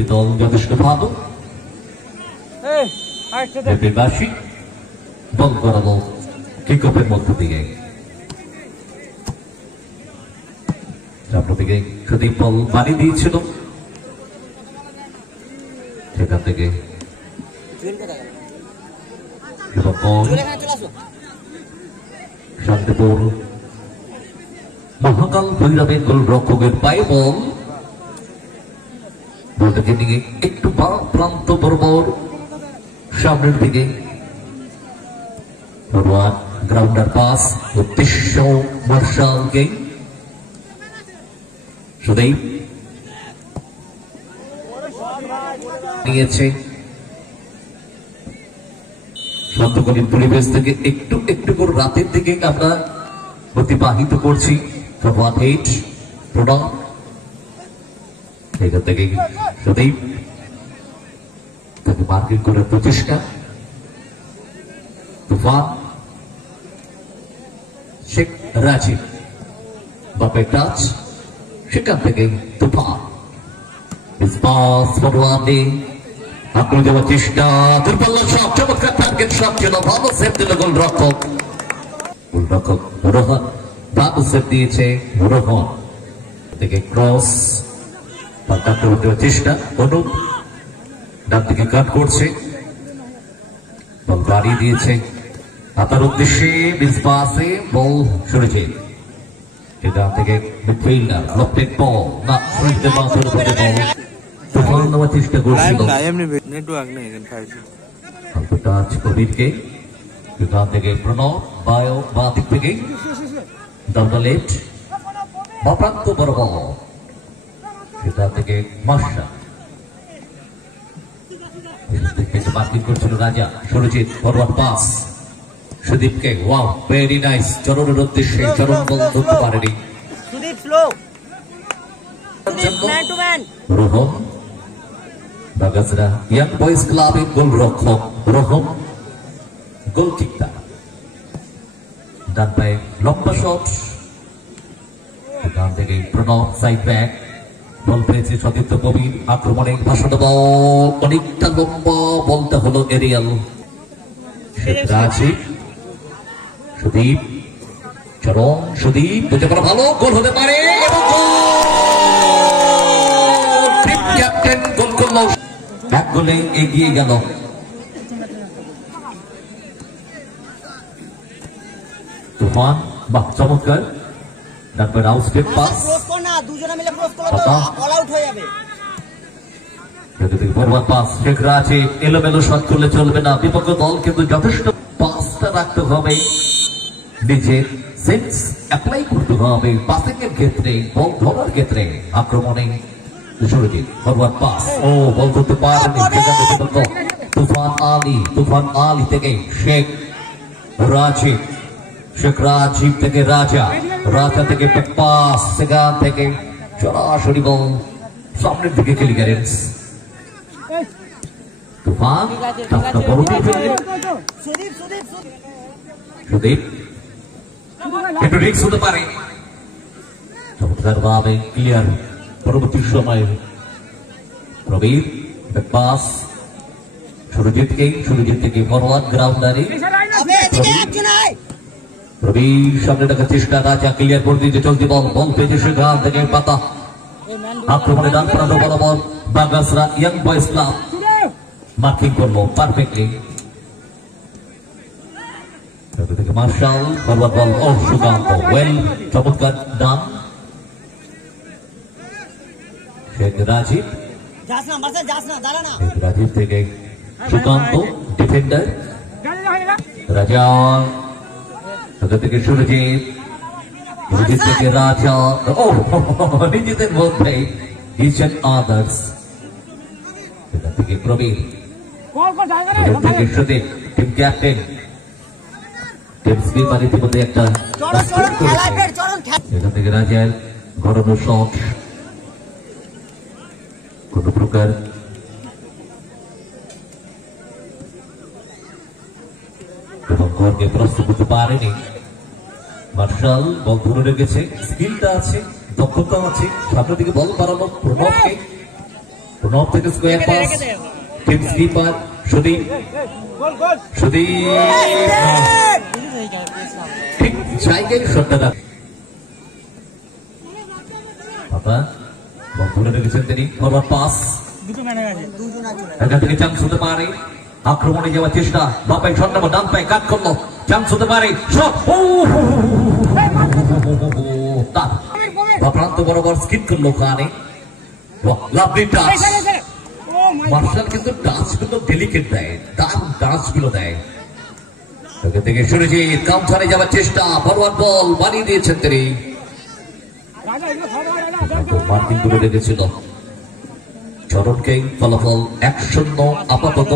দুটি দল যথেষ্ট ভালো। বাসী বল করাবো কিক অফের মধ্য দিয়ে সামনে থেকে সুদীপ বল বাড়ি দিয়েছিল, সেখান থেকে শান্তিপুর মহাকাল ভৈরবের গোলরক্ষকের পায়ে বল, বলটাকে নিয়ে একটু প্রান্ত বরাবর সামনের দিকে গ্রাউন্ডার পাস উদ্দেশ্য মার্শালকে। সুদীপ নিয়েছে শান্তকালীন পরিবেশ থেকে একটু একটু করে রাতের দিকে আমরা অতিবাহিত করছি। এখান থেকে সুদীপ তাকে মার্কিং করার প্রচেষ্টা, তুফান শেখ রাজীব বাপের টাচ, সেখান থেকে তুফান আক্রমণ দেওয়ার চেষ্টা, দুর্বল সব চমৎকার টার্গেট সব ছিল, ভালো সেভ দিল গোলরক্ষক রোহন, ভালো সেভ দিয়েছে রোহন থেকে ক্রস দেওয়ার চেষ্টা, অনুপ ডান দিকে কাট করছে, বল বাড়িয়ে দিয়েছে তার উদ্দেশ্যে মিসপাসে বল সরেছে, সেখান থেকে মিডফিল্ডার লফটেড বল না সরিতে বাঁচার উপরে বল তুফান নেওয়ার চেষ্টা করছিল, টাচ কবিরকে, সেখান থেকে প্রণব বায়ো বা দিক থেকে ডাউন লেফট অপ্রান্ত বড় বল, সেখান থেকে মার্শা মার্কিং করছিল রাজা, সুরজিৎ ফরওয়ার্ড পাস সুদীপকে, ওয়াও ভেরি নাইস, চরণের উদ্দেশ্যে চরণ বল ধরতে পারেনি রোহন। বাগাসরা ইয়াং বয়েজ ক্লাবের গোলরক্ষক রোহন গোলকিপার, ডান পায়ে লম্বা শট, সেখান থেকে প্রণব সাইড ব্যাক, বল পেয়েছে সতীর্থ কবির, আক্রমণে ভাষণ বল অনেকটা লম্বা, বলটা হলো এরিয়াল, রাজীব সুদীপ চরণ, সুদীপ বুঝতে পারা ভালো, গোল হতে পারে এবং ক্যাপ্টেন গোল করল, এক গোলে এগিয়ে গেল। তুফান বাহ চমৎকার, তারপর outstep pass, forward pass Sheikh Rajib, এলোমেলো শট করলে চলবে না, বিপক্ষ দল কিন্তু যথেষ্ট পাসটা রাখতে হবে, নিজের সেন্স অ্যাপ্লাই করতে হবে পাসিং এর ক্ষেত্রে, বল ধরার ক্ষেত্রে, আক্রমণে সুরজিৎ ফরওয়ার্ড পাস, ও বল ধরতে পারেনি, তুফান আলী থেকে শেখ রাজীব, শেখ রাজীব থেকে রাজা, রাজা থেকে পাস, সেখান থেকে সরাসরি বল সামনের দিকে ক্লিয়ারেন্স, তুফান সুদীপ একটু রিস্ক হতে পারে, চমৎকার ভাবে ক্লিয়ার, পরবর্তী সময়ে প্রবীর পাস সুরজিৎ থেকে ফরওয়ার্ড গ্রাউন্ডারে, প্রবীর সামনে ডাকার চেষ্টা, রাজা ক্লিয়ার করে দিতে চলতি বল, বল পেয়েছে সেখান থেকে পাতা, আক্রমণে ডান প্রান্ত বরাবর Bagasra young boys club marking করলো পারফেক্টলি, থেকে মার্শাল ফরওয়ার্ড বল, ও সুকান্ত ওয়েল চমৎকার ডান, শেখ রাজীব থেকে সুকান্ত ডিফেন্ডার, রাজা থেকে সুরজিৎ থেকে রাজা, ও নিজেদের মধ্যে আদার্স, থেকে প্রবীর থেকে সুদীপ টিম ক্যাপ্টেন, একটা এখান থেকে রাজার ঘোরানো শট, কোন প্রকার এবং ঘরকে প্রস্তুত করতে পারেনি, মার্শাল বল ধরে রেখেছে, স্কিলটা আছে, দক্ষতা আছে, সামনের দিকে বল বাড়ানো, প্রণবকে প্রণব থেকে square pass team skipper Sudip ঠিক জায়গায় শটটা দাও বাবা ধরে রেখেছেন তিনি ফরওয়ার্ড পাস এখান থেকে চান্স হতে পারে আক্রমণে যাওয়ার চেষ্টা বাপাই শট নেব ডান পায়ে কাট করলো চান্স হতে পারে শট প্রান্ত বরাবর স্কিপ করলো ওখানে লাভলি টাচ মার্শাল কিন্তু টাচ গুলো ডেলিকেট দেয় দারুণ টাচ গুলো দেয় ওখান থেকে সুরজিৎ কাউন্টারে যাওয়ার চেষ্টা ফরওয়ার্ড বল বানিয়ে দিয়েছেন তিনি মার্কিন দূরে লেগেছিল চরণকে ফলাফল 1-0 আপাতত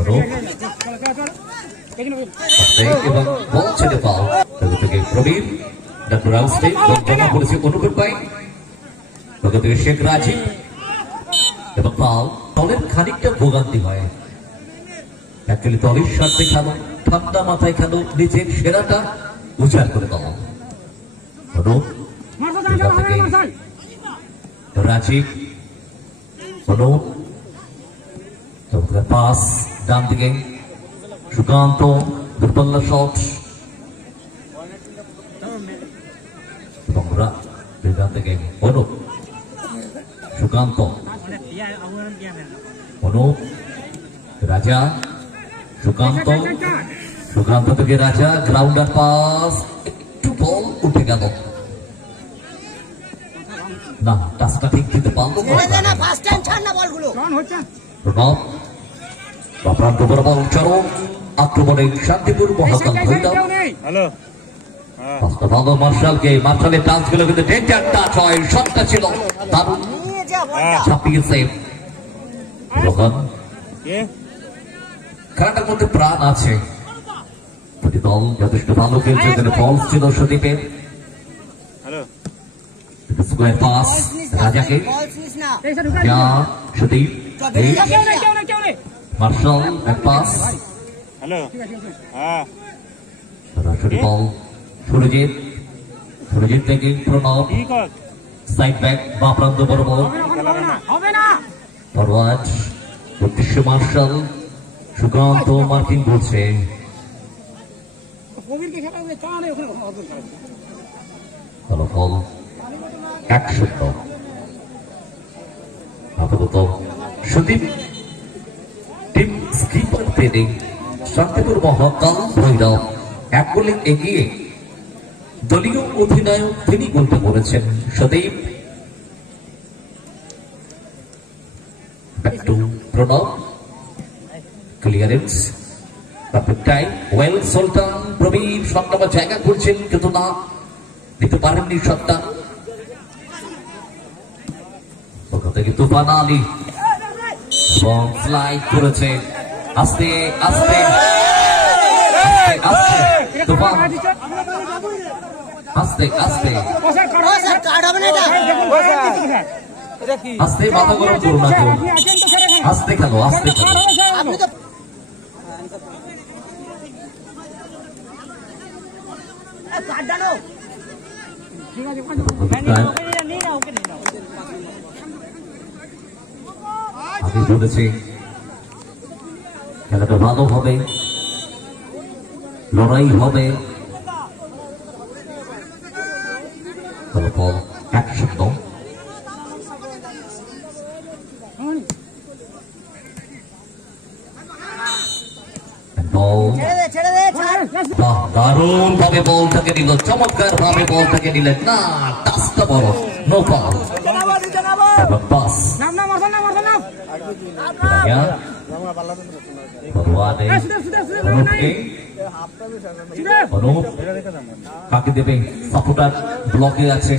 এবং বল ছেড়ে পাও থেকে প্রবীর ডক্টর আউস্টে জমা করেছে অনুকূল পাই ওখান থেকে শেখ রাজীব এবং পাও দলের খানিকটা ভোগান্তি হয় অ্যাকচুয়ালি দলের স্বার্থে খেলো ঠান্ডা মাথায় খেলো নিজের সেরাটা উচ্চার করে দাও রাজীব পাস ডান দিকে সুকান্ত দুর্বল্লা শট এবং ডান থেকে অনুপ সুকান্ত অনুপ রাজা সুকান্ত সুকান্ত থেকে রাজা গ্রাউন্ডার পাস একটু বল উঠে গেল না টাচটা ঠিক দিতে পারলো প্রণব প্রান্ত বরাবর চরম আক্রমণে শান্তিপুর মহাকাল ভৈরব ভালো মার্শালকে মার্শালের টাচ গুলো কিন্তু ডেঞ্জার টাচ হয় শটটা ছিল দারুণ ছাপিয়েছে রোহন খেলাটার মধ্যে প্রাণ আছে দুটি দল যথেষ্ট ভালো খেলছে ফলস ছিল সুদীপের স্কোয়ার পাস রাজাকে সুদীপ মার্শাল পাস সরাসরি বল সুরজিৎ থেকে প্রণব সাইড ব্যাক বা প্রান্ত বরাবর ফরওয়ার্ড উদ্দেশ্য মার্শাল সুকান্ত মার্কিং করছে ফলাফল 1-0 আপাতত সুদীপ টিম স্কিপার পেলে শান্তিপুর মহাকাল ভৈরব 1 গোলে এগিয়ে দলীয় অধিনায়ক তিনি গোলটা করেছেন Sudip back to Pranab clearance perfect time well Sultan Prabir shot নেওয়ার জায়গা করছেন কিন্তু না দিতে পারেননি শটটা ওখান থেকে তুফান আলী এবং স্লাইড করেছে আস্তে আস্তে আস্তে তুফান আস্তে আস্তে আস্তে মাথা গরম করো না কেউ আস্তে খেলো আস্তে খেলো আমি বলেছি খেলাটা ভালো হবে লড়াই হবে ফলাফল 1-0 দারুণ ভাবে বলটাকে নিল চমৎকার ভাবে বলটাকে নিলেন না টাচটা বড় নো ফাউল পাস অনুপ কাকে দেবে সাপোর্টার ব্লকে আছে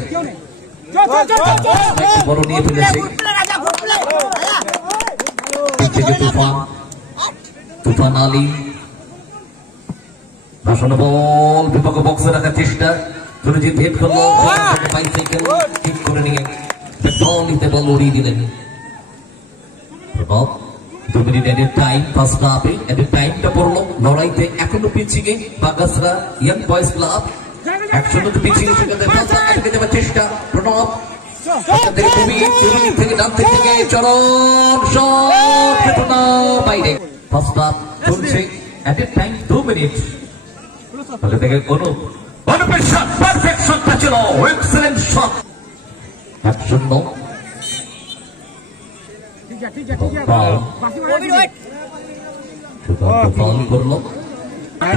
বড় নিয়ে ফেলেছে তুফান আলী ভাসানো বল বিপক্ষ বক্সে রাখার চেষ্টা সুরজিৎ হেড করলো বাইসাইকেল ঠিক করে নিয়ে বল নিতে বল উড়িয়ে দিলেন প্রণব 2 মিনিট এডের টাইম ফার্স্ট হাফে এডের টাইমটা পড়লো লড়াইতে এখনো পিছিয়ে বাগাসরা ইয়াং বয়েজ ক্লাব একশো পিছিয়ে সেখানে দেওয়ার চেষ্টা প্রণব থেকে ডান থেকে চরণ শট বাইরে ফার্স্ট হাফ চলছে এট এ টাইম 2 মিনিট তাহলে থেকে অনুপ অনুপের শট পারফেক্ট শটটা ছিল এক্সেলেন্ট শট 1-0 ফাউল করলো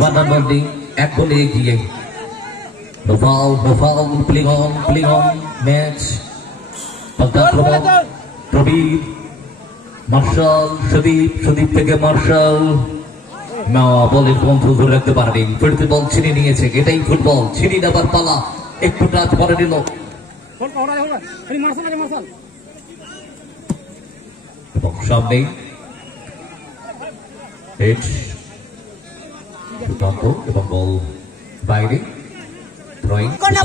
বাদাবাদি এক গোলে এগিয়ে no foul playing on match Prabir marshal Sudip থেকে মার্শাল না বলের বন্ধু ধরে রাখতে পারেনি ফিরতে বল ছিনে নিয়েছে এটাই ফুটবল ছিনি নেবার পালা একটু টাচ পরে নিল এবং সামনে এবং বল বাইরে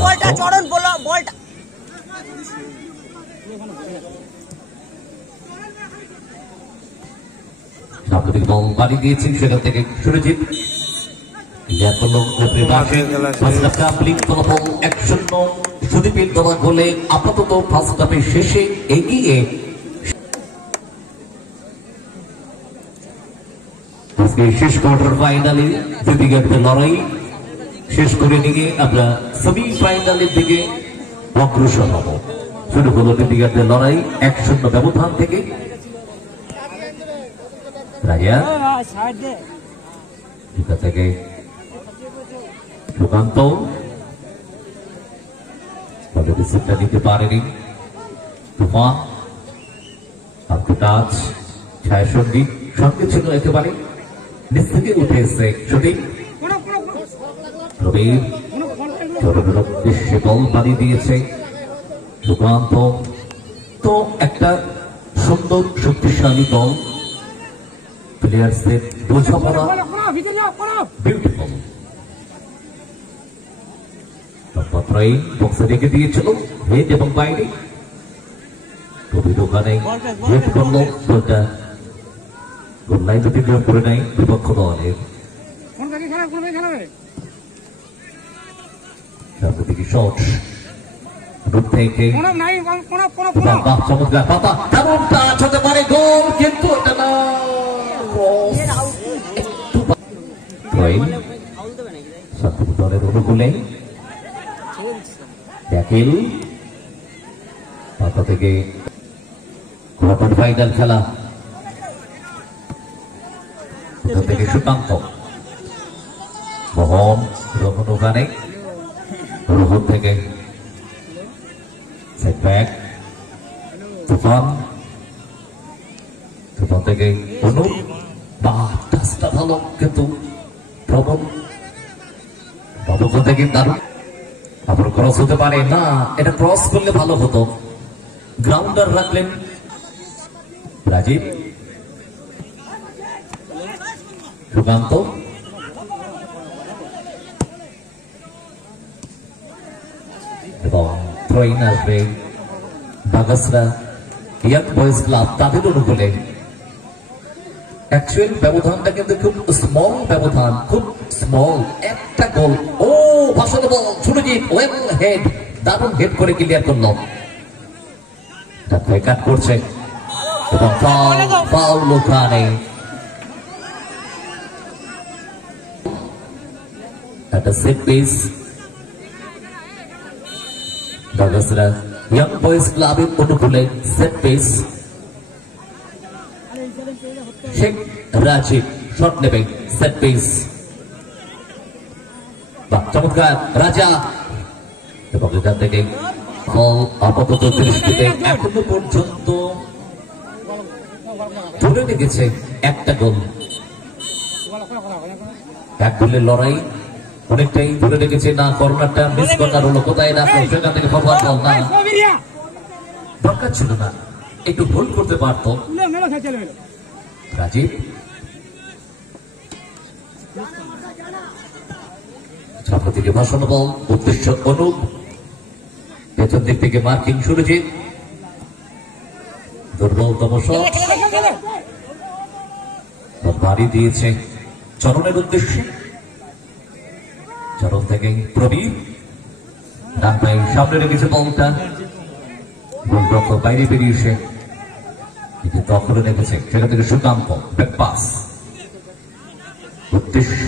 বলটা চরণ বলটা বল বাড়ি দিয়েছেন সেখান থেকে সুরজিৎ সুদীপের দেওয়া গোলে আপাতত ফার্স্ট হাফের শেষে এগিয়ে শেষ কোয়ার্টার ফাইনালে দুদিকে একটা লড়াই শেষ করে নিয়ে আমরা সেমি ফাইনালের দিকে অগ্রসর হব শুরু হলো দুদিকে একটা লড়াই 1-0 ব্যবধান থেকে রাজা থেকে সুকান্ত রিসিভটা নিতে পারেনি তুফান টাচ ছায়াসঙ্গী সঙ্গে ছিল একেবারে নিচ থেকে উঠে এসছে সঠিক উদ্দেশ্যে বল বাড়ি দিয়েছে সুকান্ত তো একটা সুন্দর শক্তিশালী দল প্লেয়ার্সদের বোঝাপড়া বিউটিফুল বক্সে রেখে দিয়েছিল হেড এবং বাইরে কবির ওখানে হেড করলো গোলটা গোল লাইন দুটি নিয়ম করে নেয় বিপক্ষ দলের সামনে দিকে শট রূপ থেকে চমৎকার পাতা তেমন টাচ হতে পারে গোল কিন্তু এটা না দলের অনুকূলে দেখেন পাতা থেকে কোয়ার্টার ফাইনাল খেলা থেকে সুকান্ত মোহন রোহন ওখানে রোহন থেকে সেটব্যাক তুফান তুফান থেকে অনুপ টাচটা ভালো কিন্তু প্রবল থেকে দারুণ আবার ক্রস হতে পারে না এটা ক্রস করলে ভালো হতো গ্রাউন্ডার রাখলেন রাজীব সুকান্ত এবং থ্রোইন আসবে বাগাসরা ইয়াং বয়েজ ক্লাব তাদের অনুকূলে অ্যাকচুয়াল ব্যবধানটা কিন্তু খুব স্মল ব্যবধান খুব স্মল একটা গোল ও ভাষণ বল সুরজিৎ ওয়েল হেড দারুণ হেড করে ক্লিয়ার করল কাট করছে এবং ফাউল ওখানে একটা set piece Bagasra young boys ক্লাবের অনুকূলে set piece Sheikh Rajib shot নেবে সেট পিস চমৎকার রাজা এবং এখান থেকে আপাতত দৃষ্টিতে এখনো পর্যন্ত ধরে রেখেছে একটা গোল এক গোলের লড়াই অনেকটাই ধরে রেখেছে না কর্নারটা মিস কর্নার হলো কোথায় না সেখান থেকে ফরওয়ার্ড বল না দরকার ছিল না একটু ভুল করতে পারত রাজীব ছাত্র থেকে ভাষণ বল উদ্দেশ্য অনুপ পেছন দিক থেকে মার্কিং সুরজিৎ দুর্বলতম শট বাড়ি দিয়েছে চরণের উদ্দেশ্যে চরণ থেকে প্রবীর ডান পায়ে সামনে রেখেছে বলটা, গোলরক্ষক বাইরে বেরিয়েছে, দখলে রেখেছে, সেখান থেকে সুকান্ত ব্যাক পাস, উদ্দেশ্য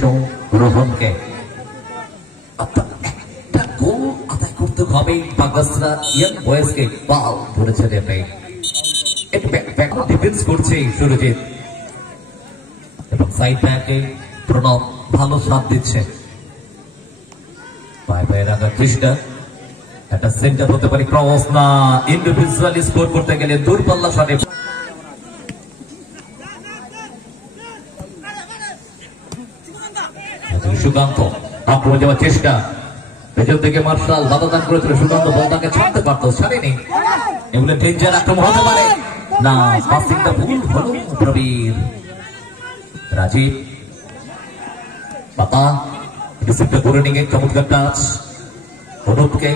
রোহনকে একটা গোল আদায় করতে হবে। বাগাসরা ইয়াং বয়েজকে পাল ধরেছে, ডিফেন্স করছে সুরজিৎ এবং সাইড ব্যাকে প্রণব ভালো সাথ দিচ্ছে। পায়ে পায়ে রাখার চেষ্টা, একটা সেন্টার হতে পারে, ক্রস না, ইন্ডিভিজুয়ালি স্কোর করতে গেলে দূরপাল্লা শটে সুকান্ত আক্রমণ যাওয়ার চেষ্টা, পেছন থেকে মার্শাল বাধা দান করেছিল, সুকান্ত বলটাকে ছাড়তে পারতো, ছাড়েনি। এগুলো ডেঞ্জার আক্রমণ হতে পারে না, পাসিংটা ভুল হলো প্রবীর। রাজীব পাতা রিসিভটা করে নিয়ে চমৎকার টাচ অনুপকে,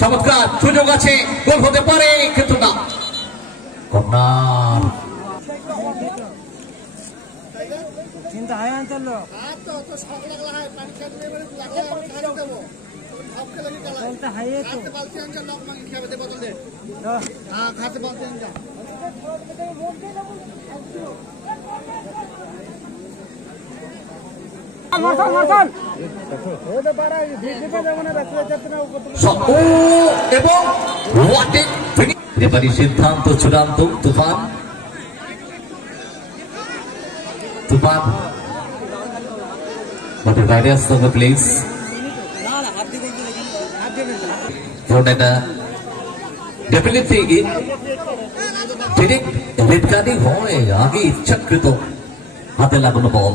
চমৎকার সুযোগ আছে, গোল হতে পারে কিন্তু না, কর্নার। চিন্তা হয় আনলো বলতে হাইয়ে তো খাতে বলতে এবং সিদ্ধান্ত চূড়ান্ত। তুফান তুফান বাইরে আসতে হবে প্লিজ, কারণ এটা ডেফিনেটলি রেড কার্ডই হয়, আগে ইচ্ছাকৃত হাতে লাগানো বল।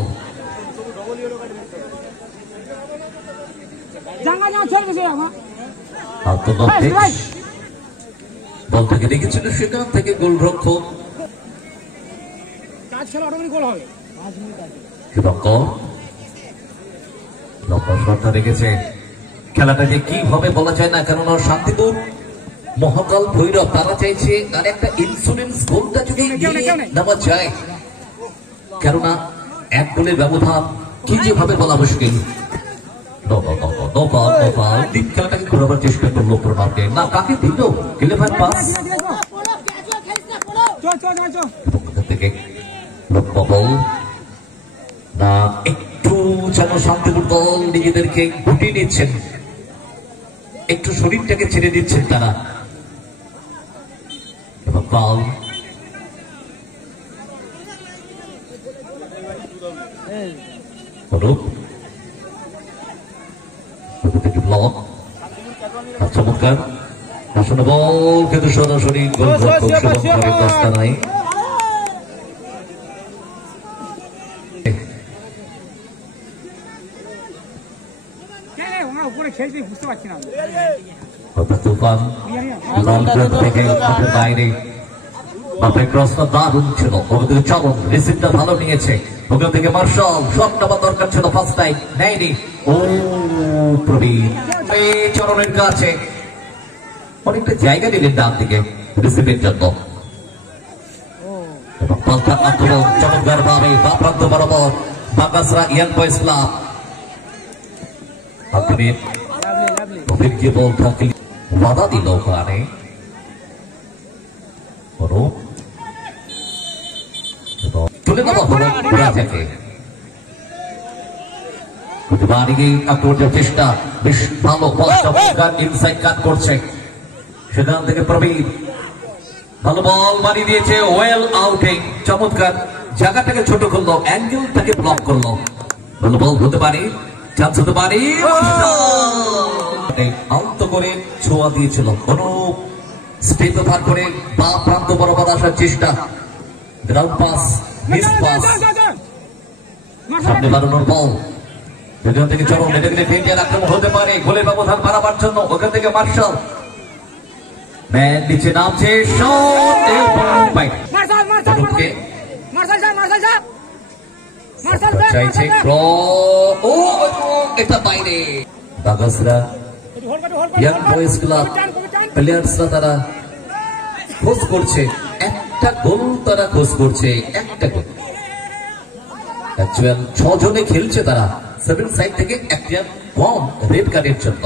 বলটাকে রেখেছিল সেখান থেকে গোলরক্ষক লম্বা শটটা রেখেছে। খেলাটা যে কি হবে বলা যায় না, কেননা শান্তিপুর মহাকাল ভৈরব তারা চাইছে আর একটা ইন্স্যুরেন্স গোলটা যদি নেওয়া যায়, কেননা এক গোলের ব্যবধান কি যেভাবে বলা মুশকিল। খেলাটাকে ঘোরাবার চেষ্টা করলো প্রণবকে, না কাকে দিল, ক্লিভার পাস থেকে না, একটু যেন শান্তিপুর দল নিজেদেরকে গুটিয়ে নিচ্ছেন, একটু শরীরটাকে ছেড়ে দিচ্ছেন তারা। এবং পাল ব্লক, চমৎকার আসলে বল কিন্তু সরাসরি গোলরক্ষক নাই। তুফান থেকে বাইরে দারুণ ছিল, ওখান থেকে চরণ রিসিভটা ভালো নিয়েছে, ওখান থেকে মার্শাল শট নেওয়া দরকার ছিল, ফার্স্ট টাইম নেয়নি। ও প্রবীর চরণের কাছে অনেকটা জায়গা দিলেন ডান দিকে রিসিভের জন্য, এবং পাল্টা আক্রমণ চমৎকার ভাবে বা প্রান্ত বরাবর বাগাসরা ইয়াং বয়েজ ক্লাব। বল থাকলে বাধা দিল ওখানে, তুলে দেওয়া হলো রাজাকে। আক্রমণের চেষ্টা, বেশ ভালো ইনসাইড কাট করছে, সেখান থেকে প্রবীর ভালো বল মারিয়ে দিয়েছে, ওয়েল আউটিং, চমৎকার জায়গাটাকে ছোট করলো, অ্যাঙ্গেলটাকে ব্লক করলো, ভালো বল হতে পারে, চান্স হতে পারে, আন্ত করে ছোঁয়া দিয়েছিল, কোন স্টেপ ওভার করে বা প্রান্ত বরাবর আসার চেষ্টা, গ্রাউন্ড পাস, মিস পাস, সামনে বাড়ানোর বল, সেখান থেকে চরম, এটা কিন্তু ডেঞ্জার আক্রমণ হতে পারে, গোলের ব্যবধান বাড়াবার জন্য, ওখান থেকে মার্শাল ম্যান নিচে নামছে, চাইছে এটা বাইরে। বাগাসরা ইয়াং বয়েজ ক্লাব প্লেয়ার্সরা তারা খোঁজ করছে, একটা গোল তারা খোঁজ করছে, একটা গোল। অ্যাকচুয়াল 6 জনে খেলছে তারা, সেভেন সাইড থেকে একটা কম রেড কার্ডের জন্য।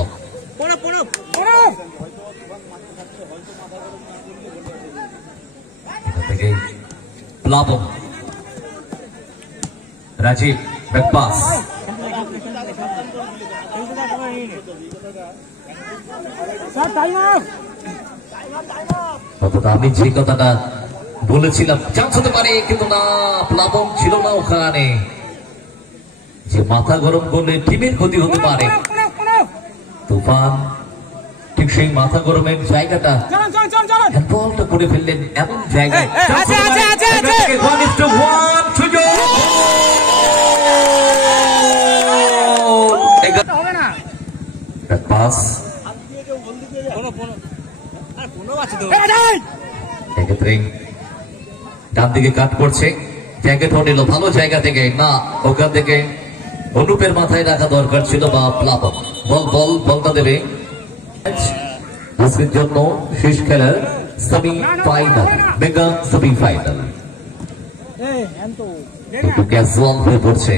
এখান থেকে প্লাবন, রাজীব ব্যাকপাস, অর্থাৎ আমি যে কথাটা বলেছিলাম চান্স হতে পারে, কিন্তু না, প্লাবন ছিল না ওখানে। যে মাথা গরম করলে টিমের ক্ষতি হতে পারে। তুফান ঠিক সেই মাথা গরমের জায়গাটা হ্যান্ডবলটা করে ফেললেন এমন জায়গায়। পাস এক্ষেত্রে ডান দিকে কাট করছে, জায়গা নিল ভালো জায়গা থেকে, না ওখান থেকে অনুপের মাথায় রাখা দরকার ছিল বা প্লাবন। বলটা দেবে আজকের জন্য শেষ খেলার semi final, mega semi final. একটু ক্যাজুয়াল হয়ে পড়ছে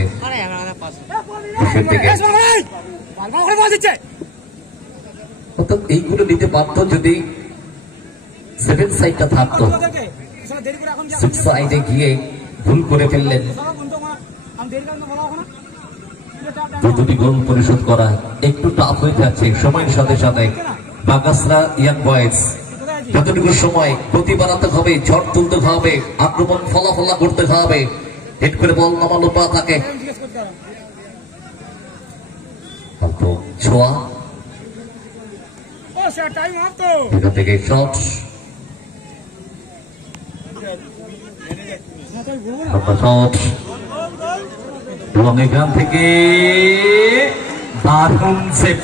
অর্থাৎ এইগুলো নিতে পারত যদি সেভেন সাইডটা থাকতো। সিক্স সাইডে গিয়ে ভুল করে ফেললেন। দুটি গোল পরিশোধ করা একটু টাফ হয়ে যাচ্ছে সময়ের সাথে সাথে। বাগাসরা ইয়াং বয়েজ যতটুকু সময় গতি বাড়াতে হবে, ঝড় তুলতে হবে, আক্রমণ ফলাফলা করতে হবে। হেড করে বল নামালো পা থাকে, ছোঁয়া এখান থেকে শট, শট এবং এখান থেকে দারুণ সেভ।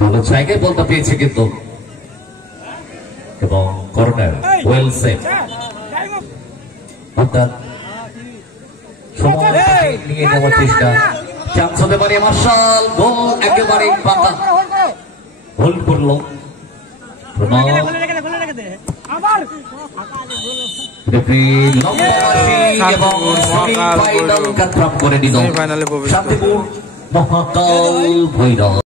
ভালো জায়গায় বলটা পেয়েছে কিন্তু, এবং কর্নার ওয়েল সেভ। অর্থাৎ সময় নিয়ে যাওয়ার চেষ্টা, চান্স হতে পারে মার্শাল, গোল একেবারে পাতা হোল্ড করলো এবং করে নিল শান্তিপুর মহাকাল ভৈরব।